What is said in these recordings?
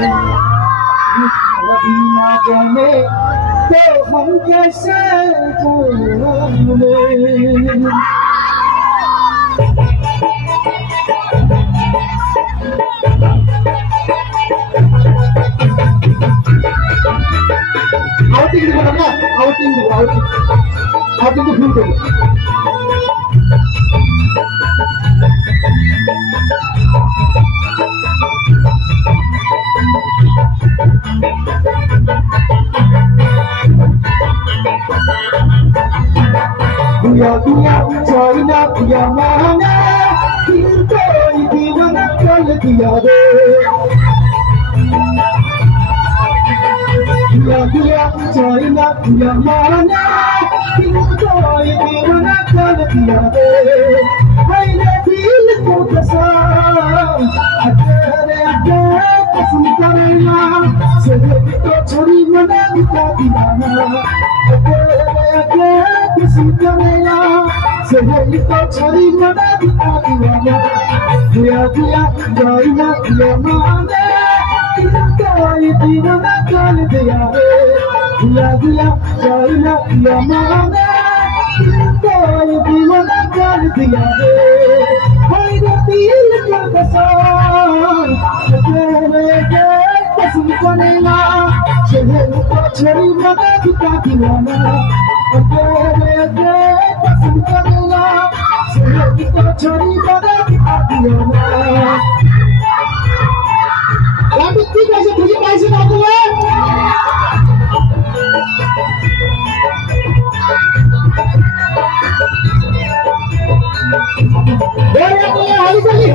कभी ना जाने तो हम कैसे जाने। आउटिंग दिखा ना, आउटिंग दिखा, आउटिंग को फील करो। Buya buya China buya mana dil koi deewana kal diya re. Buya buya China buya mana dil koi deewana kal diya re. Maine dil ko kasam akare akare kasam karna sehe to chori mana dikha diwana akare akare किसी करेगा सही तो छड़ी मना दिखा दिया दिया दिया जाइना दिया माने कोई दीवाना कर दिया रे दिया दिया जाइना दिया माने कोई दीवाना कर दिया रे मेरे दिल का कसम तेरे के कसम करेगा सही तो छड़ी मना दिखा दिया अकेले अकेले पसंद करेगा सही तो छोड़ी बना दिखा दिया यार कितनी पैसे तुझे पैसे ना दूँ हाली चली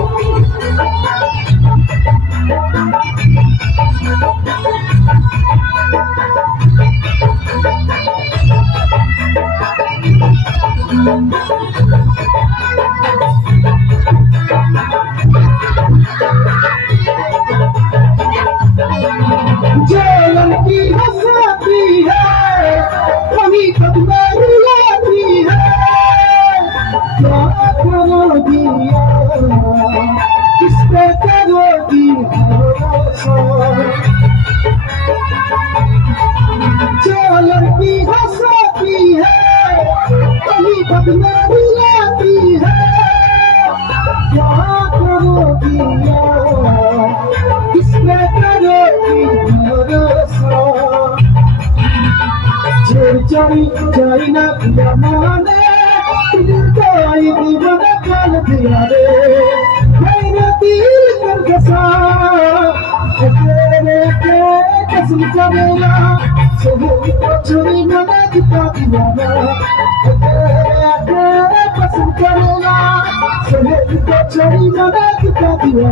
जो लड़की हंसाती है वही कब रुलाती है क्या करोगी किस पे करोगी भरोसा जो लड़की हंसाती है वही कब रुलाती है क्या करोगी किस पे करोगी भरोसा चोरी चोरी जाइना दिया माने दिल कोई दीवाना कर दिया रे मेरे दिल कर कसम तेरे के कसम करेगा सही तो चोरी मना दिखा दिया तेरे कसम करेगा सही तो चोरी मना दिखा दिया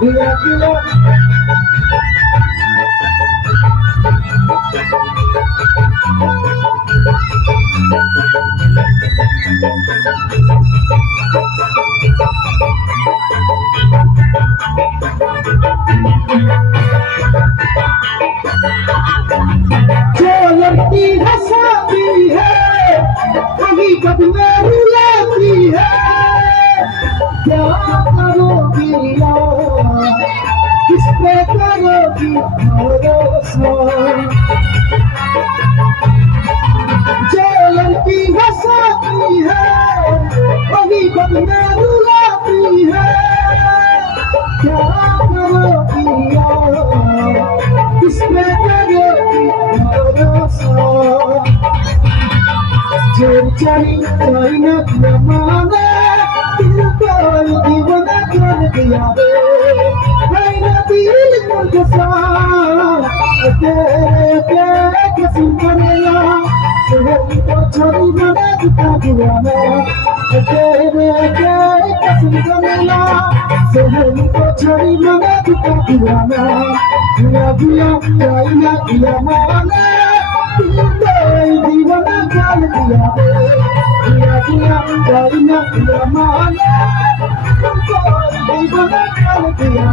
दिया दिया जो लड़की हंसाती है वही कब रुलाती है क्या करोगी किस पे करोगी भरोसा जो लड़की हंसाती है वही कब रुलाती है क्या करोगी किस पे करोगी भरोसा चोरी चोरी जाइना दिया माने दिल कोई दीवाना कर दिया रे मेरा दिल को कसम तेरे अकेले कसम करेगा सही तो छोड़ी मना दिखा दिया अकेले अकेले कसम करेगा सही तो छोड़ी मना दिखा दिया दिया दिया जाइना दिया माने दिल दीवाना कर दिया दिया दिया जाइना दिया माने दीवाना कर दिया